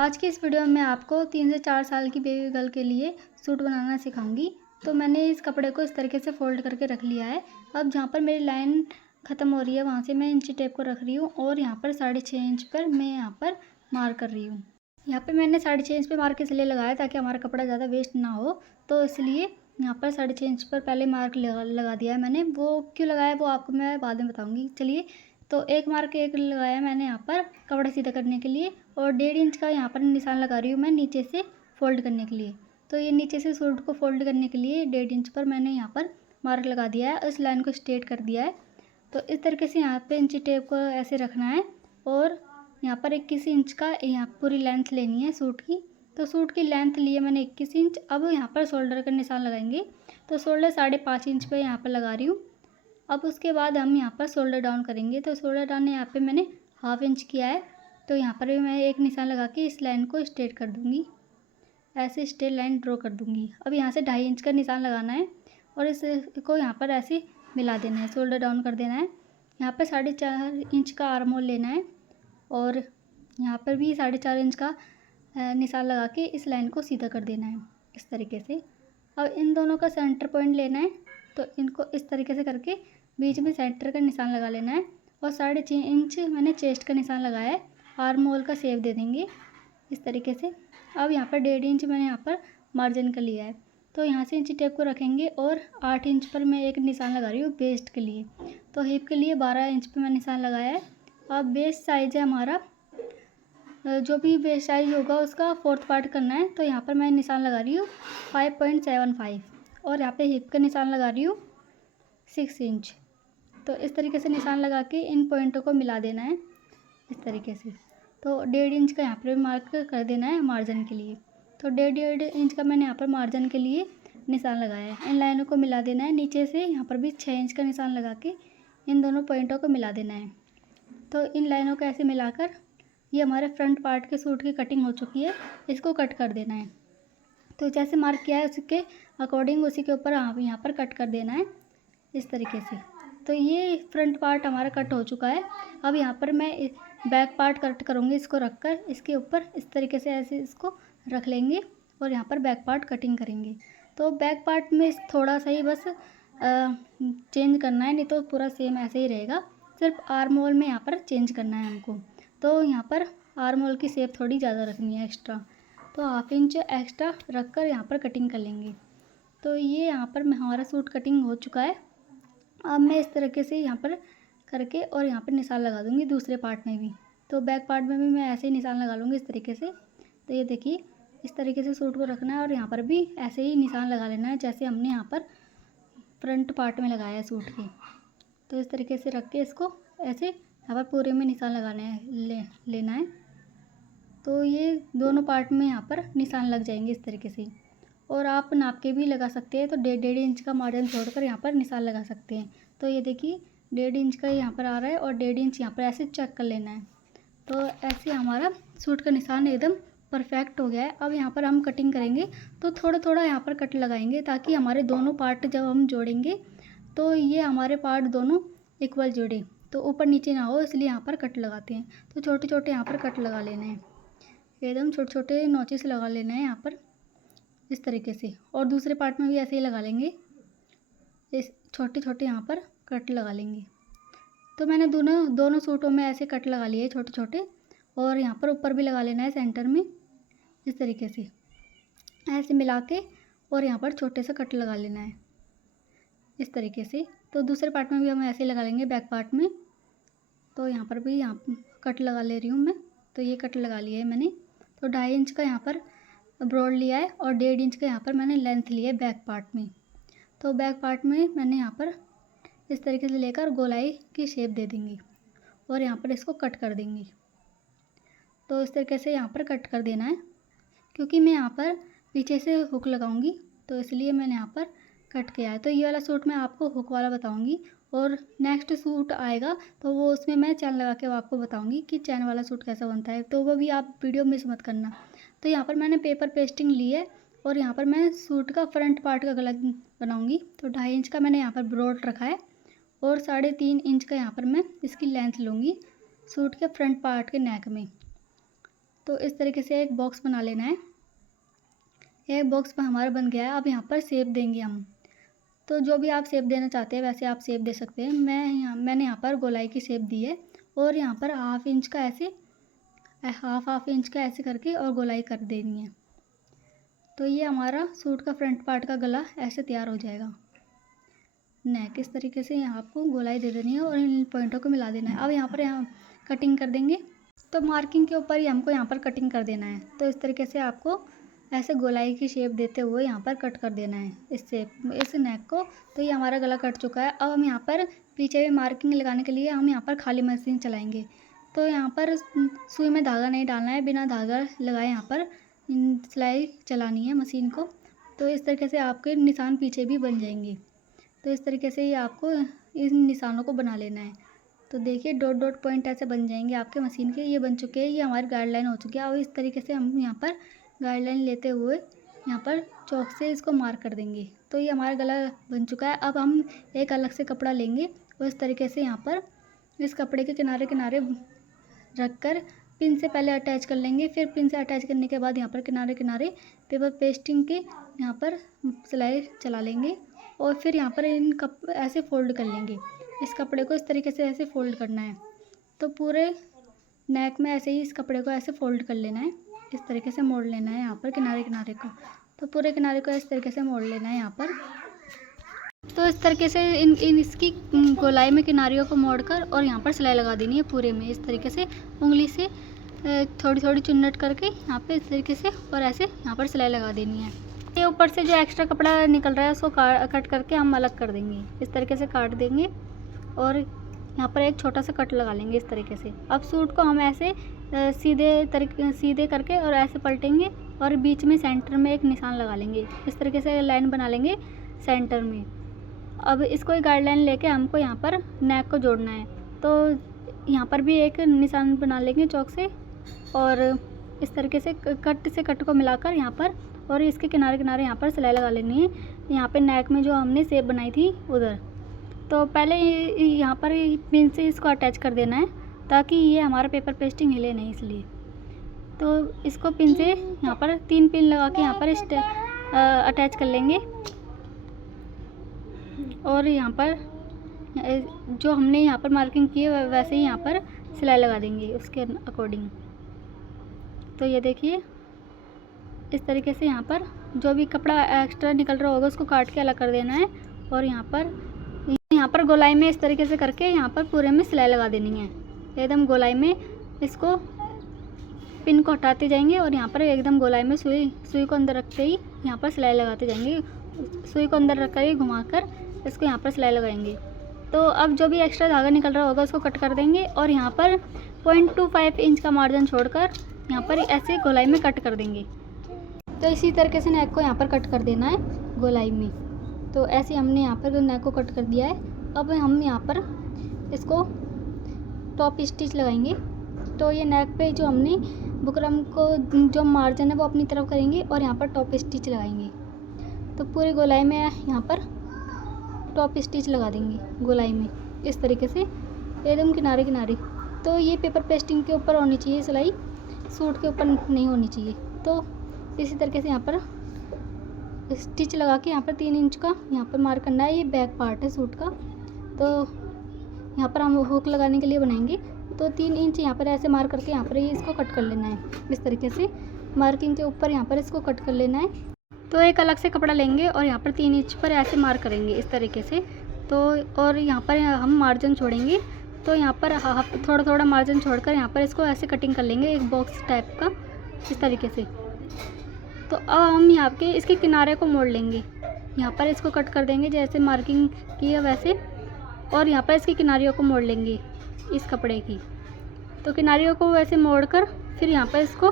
आज की इस वीडियो में मैं आपको 3 से 4 साल की बेबी गर्ल के लिए सूट बनाना सिखाऊंगी। तो मैंने इस कपड़े को इस तरीके से फ़ोल्ड करके रख लिया है। अब जहाँ पर मेरी लाइन ख़त्म हो रही है वहाँ से मैं इंची टेप को रख रही हूँ और यहाँ पर 6.5 इंच पर मैं यहाँ पर मार्क कर रही हूँ। यहाँ पर मैंने 6.5 इंच पर मार्क इसलिए लगाया ताकि हमारा कपड़ा ज़्यादा वेस्ट ना हो, तो इसलिए यहाँ पर 6.5 इंच पर पहले मार्क लगा दिया है मैंने। वो क्यों लगाया वो आपको मैं बाद में बताऊँगी। चलिए, तो एक मार्क एक लगाया मैंने यहाँ पर कपड़ा सीधा करने के लिए, और 1.5 इंच का यहाँ पर निशान लगा रही हूँ मैं नीचे से फ़ोल्ड करने के लिए। तो ये नीचे से सूट को फ़ोल्ड करने के लिए 1.5 इंच पर मैंने यहाँ पर मार्क लगा दिया है, इस लाइन को स्ट्रेट कर दिया है। तो इस तरीके से यहाँ पे इंची टेप को ऐसे रखना है और यहाँ पर 21 इंच का यहाँ पूरी लेंथ लेनी है सूट की। तो सूट की लेंथ लिए मैंने 21 इंच। अब यहाँ पर शोल्डर का निशान लगाएंगे, तो शोल्डर 5.5 इंच पे यहाँ पर लगा रही हूँ। अब उसके बाद हम यहाँ पर शोल्डर डाउन करेंगे। तो शोल्डर डाउन यहाँ पे मैंने 1/2 इंच किया है। तो यहाँ पर भी मैं एक निशान लगा के इस लाइन को स्ट्रेट कर दूँगी, ऐसे स्ट्रेट लाइन ड्रॉ कर दूँगी। अब यहाँ से 2.5 इंच का निशान लगाना है और इसको यहाँ पर ऐसे मिला देना है, शोल्डर डाउन कर देना है। यहाँ पर 4.5 इंच का आर्म होल लेना है और यहाँ पर भी 4.5 इंच का निशान लगा के इस लाइन को सीधा कर देना है इस तरीके से। अब इन दोनों का सेंटर पॉइंट लेना है, तो इनको इस तरीके से करके बीच में सेंटर का निशान लगा लेना है। और 6.5 इंच मैंने चेस्ट का निशान लगाया है, आर्म होल का शेप दे देंगे इस तरीके से। अब यहाँ पर 1.5 इंच मैंने यहाँ पर मार्जिन का लिया है, तो यहाँ से इंची टेप को रखेंगे और 8 इंच पर मैं एक निशान लगा रही हूँ वेस्ट के लिए। तो हिप के लिए 12 इंच पर मैं निशान लगाया है। अब वेस्ट साइज है हमारा, जो भी वेस्ट साइज होगा उसका 4th पार्ट करना है। तो यहाँ पर मैं निशान लगा रही हूँ 5.75 और यहाँ पे हिप का निशान लगा रही हूँ 6 इंच। तो इस तरीके से निशान लगा के इन पॉइंटों को मिला देना है इस तरीके से। तो 1.5 इंच का यहाँ पर मार्क कर देना है मार्जिन के लिए। तो 1.5 इंच का मैंने यहाँ पर मार्जिन के लिए निशान लगाया है। इन लाइनों को मिला देना है। नीचे से यहाँ पर भी 6 इंच का निशान लगा के इन दोनों पॉइंटों को मिला देना है। तो इन लाइनों को ऐसे मिलाकर ये हमारे फ्रंट पार्ट के सूट की कटिंग हो चुकी है, इसको कट कर देना है। तो जैसे मार्क किया है उसके अकॉर्डिंग उसी के ऊपर यहाँ पर कट कर देना है इस तरीके से। तो ये फ्रंट पार्ट हमारा कट हो चुका है। अब यहाँ पर मैं बैक पार्ट कट करूँगी, इसको रखकर इसके ऊपर इस तरीके से ऐसे इसको रख लेंगे और यहाँ पर बैक पार्ट कटिंग करेंगे। तो बैक पार्ट में थोड़ा सा ही बस चेंज करना है, नहीं तो पूरा सेम ऐसे ही रहेगा। सिर्फ आर्म होल में यहाँ पर चेंज करना है हमको। तो यहाँ पर आर्म होल की शेप थोड़ी ज़्यादा रखनी है एक्स्ट्रा, तो 1/2 इंच एक्स्ट्रा रख कर यहाँ पर कटिंग कर लेंगे। तो ये यहाँ पर हमारा सूट कटिंग हो चुका है। अब मैं इस तरीके से यहाँ पर करके और यहाँ पर निशान लगा दूँगी दूसरे पार्ट में भी। तो बैक पार्ट में भी मैं ऐसे ही निशान लगा लूँगी इस तरीके से। तो ये देखिए, इस तरीके से सूट को रखना है और यहाँ पर भी ऐसे ही निशान लगा लेना है जैसे हमने यहाँ पर फ्रंट पार्ट में लगाया है सूट के। तो इस तरीके से रख के इसको ऐसे यहाँ पर पूरे में निशान लगाना है लेना है। तो ये दोनों पार्ट में यहाँ पर निशान लग जाएंगे इस तरीके से। और आप नाप के भी लगा सकते हैं, तो 1.5 इंच का मार्जिन छोड़कर यहाँ पर निशान लगा सकते हैं। तो ये देखिए 1.5 इंच का यहाँ पर आ रहा है और 1.5 इंच यहाँ पर ऐसे चेक कर लेना है। तो ऐसे हमारा सूट का निशान एकदम परफेक्ट हो गया है। अब यहाँ पर हम कटिंग करेंगे, तो थोड़ा थोड़ा यहाँ पर कट लगाएंगे ताकि हमारे दोनों पार्ट जब हम जोड़ेंगे तो ये हमारे पार्ट दोनों इक्वल जुड़े, तो ऊपर नीचे ना हो, इसलिए यहाँ पर कट लगाते हैं। तो छोटे छोटे यहाँ पर कट लगा लेने हैं, एकदम छोटे छोटे नोचेस लगा लेना है यहाँ पर इस तरीके से। और दूसरे पार्ट में भी ऐसे ही लगा लेंगे, इस छोटे छोटे यहाँ पर कट लगा लेंगे। तो मैंने दोनों सूटों में ऐसे कट लगा लिए छोटे छोटे, और यहाँ पर ऊपर भी लगा लेना है सेंटर में इस तरीके से ऐसे मिला के, और यहाँ पर छोटे से कट लगा लेना है इस तरीके से। तो दूसरे पार्ट में भी हम ऐसे ही लगा लेंगे बैक पार्ट में। तो यहाँ पर भी यहाँ कट लगा ले रही हूँ मैं। तो ये कट लगा लिया है मैंने। तो 2.5 इंच का यहाँ पर ब्रॉड लिया है और 1.5 इंच का यहाँ पर मैंने लेंथ लिया है बैक पार्ट में। तो बैक पार्ट में मैंने यहाँ पर इस तरीके से लेकर गोलाई की शेप दे देंगे और यहाँ पर इसको कट कर देंगे। तो इस तरीके से यहाँ पर कट कर देना है, क्योंकि मैं यहाँ पर पीछे से हुक लगाऊंगी, तो इसलिए मैंने यहाँ पर कट किया है। तो ये वाला सूट मैं आपको हुक वाला बताऊंगी, और नेक्स्ट सूट आएगा तो वो उसमें मैं चैन लगा के आपको बताऊंगी कि चैन वाला सूट कैसा बनता है, तो वो भी आप वीडियो मिस मत करना। तो यहाँ पर मैंने पेपर पेस्टिंग ली है और यहाँ पर मैं सूट का फ्रंट पार्ट का गला बनाऊँगी। तो 2.5 इंच का मैंने यहाँ पर ब्रॉड रखा है और 3.5 इंच का यहाँ पर मैं इसकी लेंथ लूँगी सूट के फ्रंट पार्ट के नेक में। तो इस तरीके से एक बॉक्स बना लेना है। एक बॉक्स पर हमारा बन गया है। अब यहाँ पर शेप देंगे हम। तो जो भी आप शेप देना चाहते हैं वैसे आप शेप दे सकते हैं। मैंने यहाँ पर गोलाई की शेप दी है और यहाँ पर हाफ इंच का ऐसे करके और गोलाई कर देनी है। तो ये हमारा सूट का फ्रंट पार्ट का गला ऐसे तैयार हो जाएगा। नेक इस तरीके से यहाँ आपको गोलाई दे देनी है और इन पॉइंटों को मिला देना है। अब यहाँ कटिंग कर देंगे। तो मार्किंग के ऊपर ही हमको यहाँ पर कटिंग कर देना है। तो इस तरीके से आपको ऐसे गोलाई की शेप देते हुए यहाँ पर कट कर देना है इस नेक को। तो ये हमारा गला कट चुका है। अब हम यहाँ पर पीछे भी मार्किंग लगाने के लिए हम यहाँ पर खाली मशीन चलाएंगे। तो यहाँ पर सुई में धागा नहीं डालना है, बिना धागा लगाए यहाँ पर सिलाई चलानी है मशीन को। तो इस तरीके से आपके निशान पीछे भी बन जाएंगे। तो इस तरीके से ये आपको इन निशानों को बना लेना है। तो देखिए डॉट डॉट पॉइंट ऐसे बन जाएंगे आपके मशीन के। ये बन चुके हैं, ये हमारी गाइडलाइन हो चुकी है। और इस तरीके से हम यहाँ पर गाइडलाइन लेते हुए यहाँ पर चौक से इसको मार्क कर देंगे। तो ये हमारा गला बन चुका है। अब हम एक अलग से कपड़ा लेंगे और इस तरीके से यहाँ पर इस कपड़े के किनारे किनारे रख कर पिन से पहले अटैच कर लेंगे। फिर पिन से अटैच करने के बाद यहाँ पर किनारे किनारे पेपर पेस्टिंग के यहाँ पर सिलाई चला लेंगे और फिर यहाँ पर ऐसे फोल्ड कर लेंगे। इस कपड़े को इस तरीके से ऐसे फोल्ड करना है। तो पूरे नेक में ऐसे ही इस कपड़े को ऐसे फोल्ड कर लेना है। इस तरीके से मोड़ लेना है यहाँ पर किनारे किनारे को। तो पूरे किनारे को इस तरीके से मोड़ लेना है यहाँ पर। तो इस तरीके से इसकी गोलाई में किनारियों को मोड़कर और यहाँ पर सिलाई लगा देनी है पूरे में। इस तरीके से उंगली से थोड़ी थोड़ी चुन्नट करके यहाँ पे इस तरीके से और ऐसे यहाँ पर सिलाई लगा देनी है। ये ऊपर से जो एक्स्ट्रा कपड़ा निकल रहा है उसको कट करके हम अलग कर देंगे। इस तरीके से काट देंगे और यहाँ पर एक छोटा सा कट लगा लेंगे इस तरीके से। अब सूट को हम ऐसे सीधे करके और ऐसे पलटेंगे और बीच में सेंटर में एक निशान लगा लेंगे। इस तरीके से लाइन बना लेंगे सेंटर में। अब इसको एक गाइडलाइन लेके हमको यहाँ पर नेक को जोड़ना है। तो यहाँ पर भी एक निशान बना लेंगे चौक से और इस तरीके से कट को मिलाकर यहाँ पर और इसके किनारे किनारे यहाँ पर सिलाई लगा लेनी है। यहाँ पे नेक में जो हमने शेप बनाई थी उधर। तो पहले यहाँ पर पिन से इसको अटैच कर देना है ताकि ये हमारा पेपर पेस्टिंग हिले नहीं, इसलिए। तो इसको पिन से यहाँ पर 3 पिन लगा के यहाँ पर अटैच कर लेंगे और यहाँ पर जो हमने यहाँ पर मार्किंग की है वैसे ही यहाँ पर सिलाई लगा देंगे उसके अकॉर्डिंग। तो ये देखिए इस तरीके से यहाँ पर जो भी कपड़ा एक्स्ट्रा निकल रहा होगा उसको काट के अलग कर देना है और यहाँ पर गोलाई में इस तरीके से करके यहाँ पर पूरे में सिलाई लगा देनी है। एकदम गोलाई में इसको पिन को हटाते जाएंगे और यहाँ पर एकदम गोलाई में सुई को अंदर रखते ही यहाँ पर सिलाई लगाते जाएंगे। सुई को अंदर रख कर ही घुमाकर इसको यहाँ पर सिलाई लगाएंगे। तो अब जो भी एक्स्ट्रा धागा निकल रहा होगा उसको कट कर देंगे और यहाँ पर 0.25 इंच का मार्जिन छोड़कर यहाँ पर ऐसे गोलाई में कट कर देंगे। तो इसी तरीके से नेक को यहाँ पर कट कर देना है गोलाई में। तो ऐसे हमने यहाँ पर नेक को कट कर दिया है। अब हम यहाँ पर इसको टॉप स्टिच लगाएंगे। तो ये नेक पे जो हमने बुकरम को जो मार्जिन है वो अपनी तरफ करेंगे और यहाँ पर टॉप स्टिच लगाएंगे। तो पूरी गोलाई में यहाँ पर टॉप स्टिच लगा देंगे गोलाई में इस तरीके से एकदम किनारे किनारे। तो ये पेपर पेस्टिंग के ऊपर होनी चाहिए सिलाई, सूट के ऊपर नहीं होनी चाहिए। तो इसी तरीके से यहाँ पर स्टिच लगा के यहाँ पर 3 इंच का यहाँ पर मार्क करना है। ये बैक पार्ट है सूट का। तो यहाँ पर हम हुक लगाने के लिए बनाएंगे। तो 3 इंच यहाँ पर ऐसे मार्क करके यहाँ पर ये इसको कट कर लेना है। इस तरीके से मार्किंग के ऊपर यहाँ पर इसको कट कर लेना है। तो एक अलग से कपड़ा लेंगे और यहाँ पर 3 इंच पर ऐसे मार्क करेंगे इस तरीके से। तो और यहाँ पर हम मार्जिन छोड़ेंगे। तो यहाँ पर थोड़ा थोड़ा मार्जिन छोड़कर यहाँ पर इसको ऐसे कटिंग कर लेंगे एक बॉक्स टाइप का इस तरीके से। तो अब हम यहाँ के इसके किनारे को मोड़ लेंगे। यहाँ पर इसको कट कर देंगे जैसे मार्किंग की है वैसे और यहाँ पर इसकी किनारियों को मोड़ लेंगे इस कपड़े की। तो किनारियों को वैसे मोड़कर फिर यहाँ पर इसको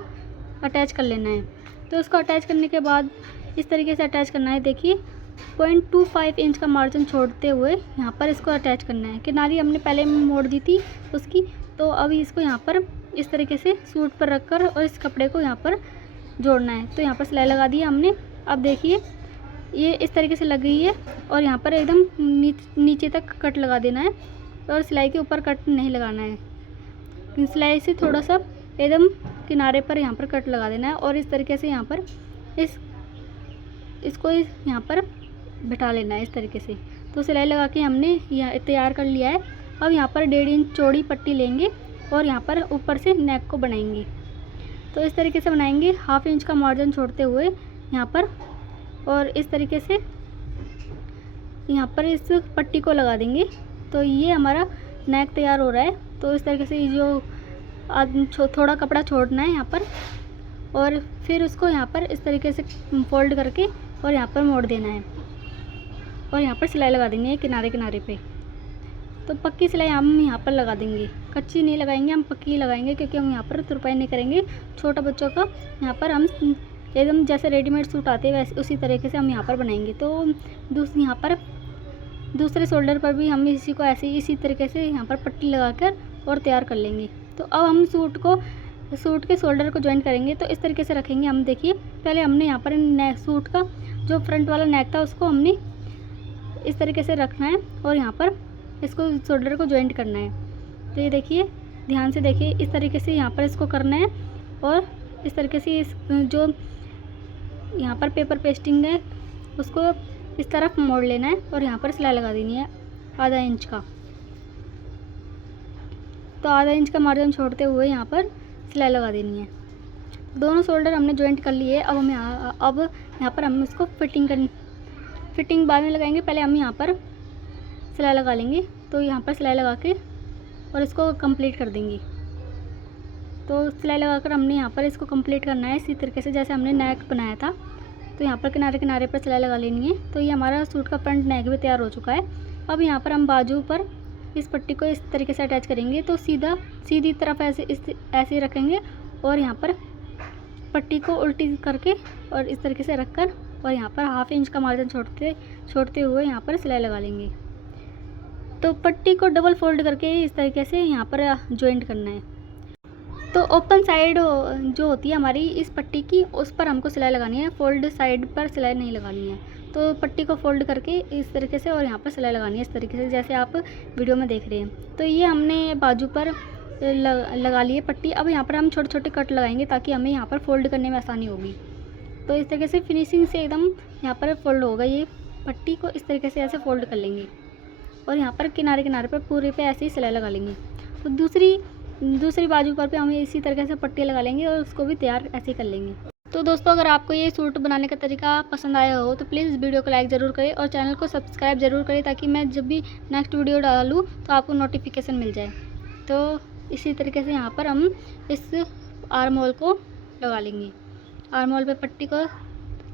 अटैच कर लेना है। तो उसको अटैच करने के बाद इस तरीके से अटैच करना है। देखिए 0.25 इंच का मार्जिन छोड़ते हुए यहाँ पर इसको अटैच करना है। किनारी हमने पहले मोड़ दी थी उसकी। तो अब इसको यहाँ पर इस तरीके से सूट पर रखकर और इस कपड़े को यहाँ पर जोड़ना है। तो यहाँ पर सिलाई लगा दी है हमने। अब देखिए ये इस तरीके से लग गई है और यहाँ पर एकदम नीचे तक कट लगा देना है और सिलाई के ऊपर कट नहीं लगाना है। सिलाई से थोड़ा सा एकदम किनारे पर यहाँ पर कट लगा देना है और इस तरीके से यहाँ पर इसको यहाँ पर बिठा लेना है इस तरीके से। तो सिलाई लगा के हमने यहाँ तैयार कर लिया है। अब यहाँ पर 1.5 इंच चौड़ी पट्टी लेंगे और यहाँ पर ऊपर से नेक को बनाएंगे। तो इस तरीके से बनाएंगे, 1/2 इंच का मार्जिन छोड़ते हुए यहाँ पर, और इस तरीके से यहाँ पर इस पट्टी को लगा देंगे। तो ये हमारा नेक तैयार हो रहा है। तो इस तरीके से जो थोड़ा कपड़ा छोड़ना है यहाँ पर, और फिर उसको यहाँ पर इस तरीके से फोल्ड करके और यहाँ पर मोड़ देना है और यहाँ पर सिलाई लगा देंगे किनारे किनारे पे। तो पक्की सिलाई हम यहाँ पर लगा देंगे, कच्ची नहीं लगाएंगे, हम पक्की लगाएंगे, क्योंकि हम यहाँ पर तुरपाई नहीं करेंगे। छोटा बच्चों का यहाँ पर हम एकदम जैसे रेडीमेड सूट आते हैं वैसे उसी तरीके से हम यहाँ पर बनाएंगे। तो यहाँ पर दूसरे शोल्डर पर भी हम इसी तरीके से यहाँ पर पट्टी लगाकर और तैयार कर लेंगे। तो अब हम सूट के शोल्डर को ज्वाइन करेंगे। तो इस तरीके से रखेंगे हम। देखिए, पहले हमने यहाँ पर सूट का जो फ्रंट वाला नेक था उसको हमने इस तरीके से रखना है और यहाँ पर इसको शोल्डर को ज्वाइंट करना है। तो ये देखिए, ध्यान से देखिए, इस तरीके से यहाँ पर इसको करना है और इस तरीके से जो यहाँ पर पेपर पेस्टिंग है उसको इस तरफ मोड़ लेना है और यहाँ पर सिलाई लगा देनी है 1/2 इंच का। तो 1/2 इंच का मार्जिन छोड़ते हुए यहाँ पर सिलाई लगा देनी है। दोनों शोल्डर हमने ज्वाइंट कर लिए। अब यहाँ पर हम इसको फिटिंग बाद में लगाएंगे, पहले हम यहाँ पर सिलाई लगा लेंगे। तो यहाँ पर सिलाई लगा के और इसको कंप्लीट कर देंगे। तो सिलाई लगाकर हमने यहाँ पर इसको कंप्लीट करना है इसी तरीके से जैसे हमने नेक बनाया था। तो यहाँ पर किनारे किनारे पर सिलाई लगा लेनी है। तो ये हमारा सूट का फ्रंट नेक भी तैयार हो चुका है। अब यहाँ पर हम बाजू पर इस पट्टी को इस तरीके से अटैच करेंगे। तो सीधी तरफ ऐसे रखेंगे और यहाँ पर पट्टी को उल्टी करके और इस तरीके से रखकर और यहाँ पर 1/2 इंच का मार्जिन छोड़ते हुए यहाँ पर सिलाई लगा लेंगे। तो पट्टी को डबल फोल्ड करके इस तरीके से यहाँ पर ज्वाइंट करना है। तो ओपन साइड जो होती है हमारी इस पट्टी की, उस पर हमको सिलाई लगानी है, फोल्ड साइड पर सिलाई नहीं लगानी है। तो पट्टी को फोल्ड करके इस तरीके से और यहाँ पर सिलाई लगानी है इस तरीके से जैसे आप वीडियो में देख रहे हैं। तो ये हमने बाजू पर लगा लिए पट्टी। अब यहाँ पर हम छोटे छोटे कट लगाएंगे ताकि हमें यहाँ पर फोल्ड करने में आसानी होगी। तो इस तरीके से फिनिशिंग से एकदम यहाँ पर फोल्ड होगा। ये पट्टी को इस तरीके से ऐसे फोल्ड कर लेंगे और यहाँ पर किनारे किनारे पर पूरे पे ऐसे ही सिलाई लगा लेंगे। तो दूसरी बाजू पर हमें इसी तरीके से पट्टी लगा लेंगे और उसको भी तैयार ऐसे ही कर लेंगे। तो दोस्तों, अगर आपको ये सूट बनाने का तरीका पसंद आया हो तो प्लीज़ वीडियो को लाइक ज़रूर करें और चैनल को सब्सक्राइब ज़रूर करें ताकि मैं जब भी नेक्स्ट वीडियो डालूँ तो आपको नोटिफिकेशन मिल जाए। तो इसी तरीके से यहाँ पर हम इस आर्म होल को लगा लेंगे। आर्म होल पे पट्टी को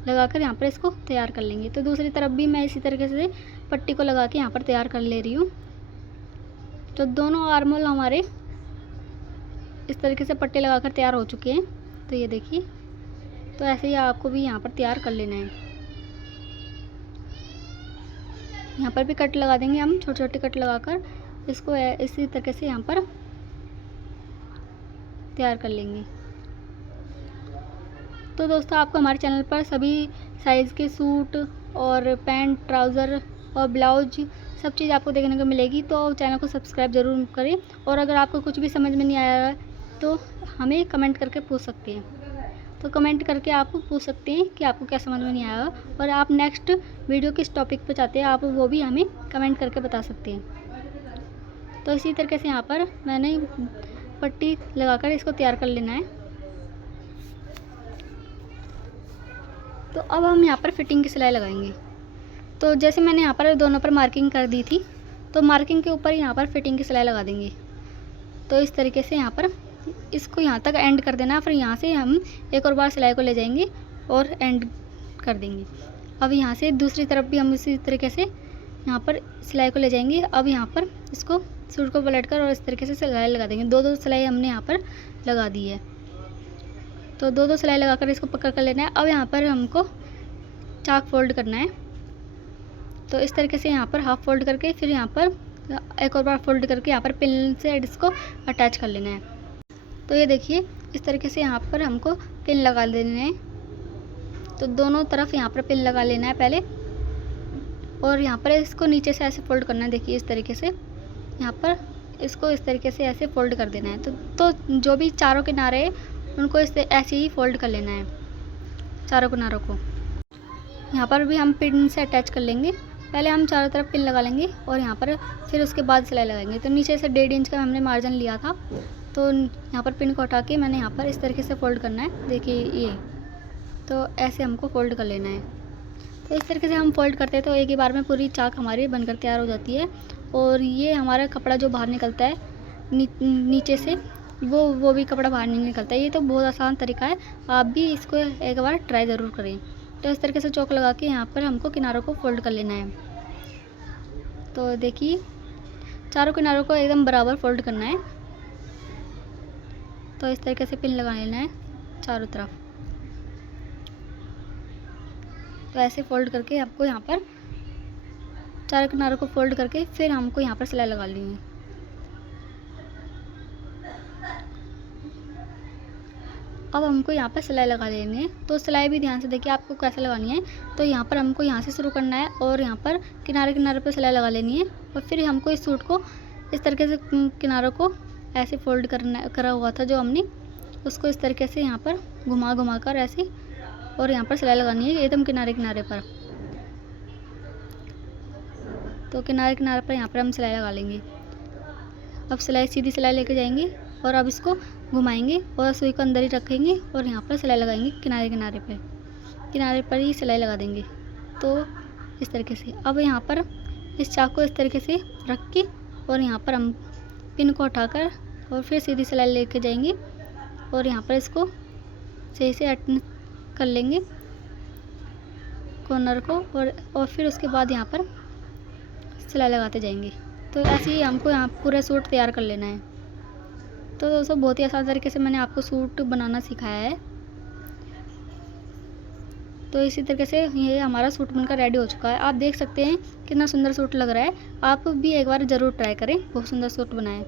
लगाकर यहाँ पर इसको तैयार कर लेंगे। तो दूसरी तरफ भी मैं इसी तरीके से पट्टी को लगा के यहाँ पर तैयार कर ले रही हूँ। तो दोनों आर्म होल हमारे इस तरीके से पट्टी लगाकर तैयार हो चुके हैं। तो ये देखिए, तो ऐसे ही आपको भी यहाँ पर तैयार कर लेना है। यहाँ पर भी कट लगा देंगे हम, छोटे छोटे कट लगाकर इसको इसी तरीके से यहाँ पर तैयार कर लेंगे। तो दोस्तों, आपको हमारे चैनल पर सभी साइज़ के सूट और पैंट, ट्राउज़र और ब्लाउज सब चीज़ आपको देखने को मिलेगी। तो चैनल को सब्सक्राइब ज़रूर करें और अगर आपको कुछ भी समझ में नहीं आया है तो हमें कमेंट करके पूछ सकते हैं। तो कमेंट करके आप पूछ सकते हैं कि आपको क्या समझ में नहीं आया और आप नेक्स्ट वीडियो किस टॉपिक पे चाहते हैं, आप वो भी हमें कमेंट करके बता सकते हैं। तो इसी तरीके से यहाँ पर मैंने पट्टी लगाकर इसको तैयार कर लेना है। तो अब हम यहाँ पर फिटिंग की सिलाई लगाएंगे। तो जैसे मैंने यहाँ पर दोनों पर मार्किंग कर दी थी, तो मार्किंग के ऊपर यहाँ पर फिटिंग की सिलाई लगा देंगे। तो इस तरीके से यहाँ पर इसको यहाँ तक एंड कर देना, फिर यहाँ से हम एक और बार सिलाई को ले जाएंगे और एंड कर देंगे। अब यहाँ से दूसरी तरफ भी हम इसी तरीके से यहाँ पर सिलाई को ले जाएंगे। अब यहाँ पर इसको सूट को पलटकर और इस तरीके से सिलाई लगा देंगे। दो सिलाई हमने यहाँ पर लगा दी है। तो दो सिलाई लगाकर इसको पकड़ कर लेना है। अब यहाँ पर हमको चाक फोल्ड करना है। तो इस तरीके से यहाँ पर हाफ फोल्ड करके फिर यहाँ पर एक और बार फोल्ड करके यहाँ पर पिन से इसको अटैच कर लेना है। तो ये देखिए, इस तरीके से यहाँ पर हमको पिन लगा देने हैं। तो दोनों तरफ यहाँ पर पिन लगा लेना है पहले और यहाँ पर इसको नीचे से ऐसे फोल्ड करना है। देखिए, इस तरीके से यहाँ पर इसको इस तरीके से ऐसे फोल्ड कर देना है। तो जो भी चारों किनारे उनको ऐसे ही फोल्ड कर लेना है चारों किनारों को। यहाँ पर भी हम पिन से अटैच कर लेंगे। पहले हम चारों तरफ पिन लगा लेंगे और यहाँ पर फिर उसके बाद सिलाई लगाएंगे। तो नीचे से 1.5 इंच का हमने मार्जिन लिया था, तो यहाँ पर पिन को हटा के मैंने यहाँ पर इस तरीके से फ़ोल्ड करना है। देखिए ये, तो ऐसे हमको फ़ोल्ड कर लेना है। तो इस तरीके से हम फ़ोल्ड करते हैं तो एक ही बार में पूरी चाक हमारी बनकर तैयार हो जाती है। और ये हमारा कपड़ा जो बाहर निकलता है नीचे से, वो भी कपड़ा बाहर नहीं निकलता है। ये तो बहुत आसान तरीका है, आप भी इसको एक बार ट्राई ज़रूर करें। तो इस तरीके से चौक लगा के यहाँ पर हमको किनारों को फोल्ड कर लेना है। तो देखिए चारों किनारों को एकदम बराबर फोल्ड करना है। तो इस तरीके से पिन लगा लेना है चारों तरफ। तो ऐसे फोल्ड करके आपको यहाँ पर चारों किनारों को फोल्ड करके फिर हमको यहाँ पर सिलाई लगा लेनी है। अब हमको यहाँ पर सिलाई लगा लेनी है। तो सिलाई भी ध्यान से देखिए आपको कैसे लगानी है। तो यहाँ पर हमको यहाँ से शुरू करना है और यहाँ पर किनारे किनारे पर सिलाई लगा लेनी है। और फिर हमको इस सूट को इस तरीके से किनारों को ऐसे फोल्ड करा हुआ था जो हमने, उसको इस तरीके से यहाँ पर घुमा कर ऐसे, और यहाँ पर सिलाई लगानी है एकदम किनारे किनारे पर। तो किनारे किनारे पर यहाँ पर हम सिलाई लगा लेंगे। अब सीधी सिलाई लेके जाएंगे और अब इसको घुमाएंगे और सुई को अंदर ही रखेंगे और यहाँ पर सिलाई लगाएंगे किनारे पर ही सिलाई लगा देंगे। तो इस तरीके से अब यहाँ पर इस चाक को इस तरीके से रख के और यहाँ पर हम पिन को उठाकर और फिर सीधी सिलाई लेके जाएंगे और यहाँ पर इसको सही से अटैच कर लेंगे कॉर्नर को, और फिर उसके बाद यहाँ पर सिलाई लगाते जाएंगे। तो ऐसे ही हमको यहाँ पूरा सूट तैयार कर लेना है। तो दोस्तों बहुत ही आसान तरीके से मैंने आपको सूट बनाना सिखाया है। तो इसी तरीके से ये हमारा सूट बनकर रेडी हो चुका है। आप देख सकते हैं कितना सुंदर सूट लग रहा है। आप भी एक बार ज़रूर ट्राई करें, बहुत सुंदर सूट बनाएं।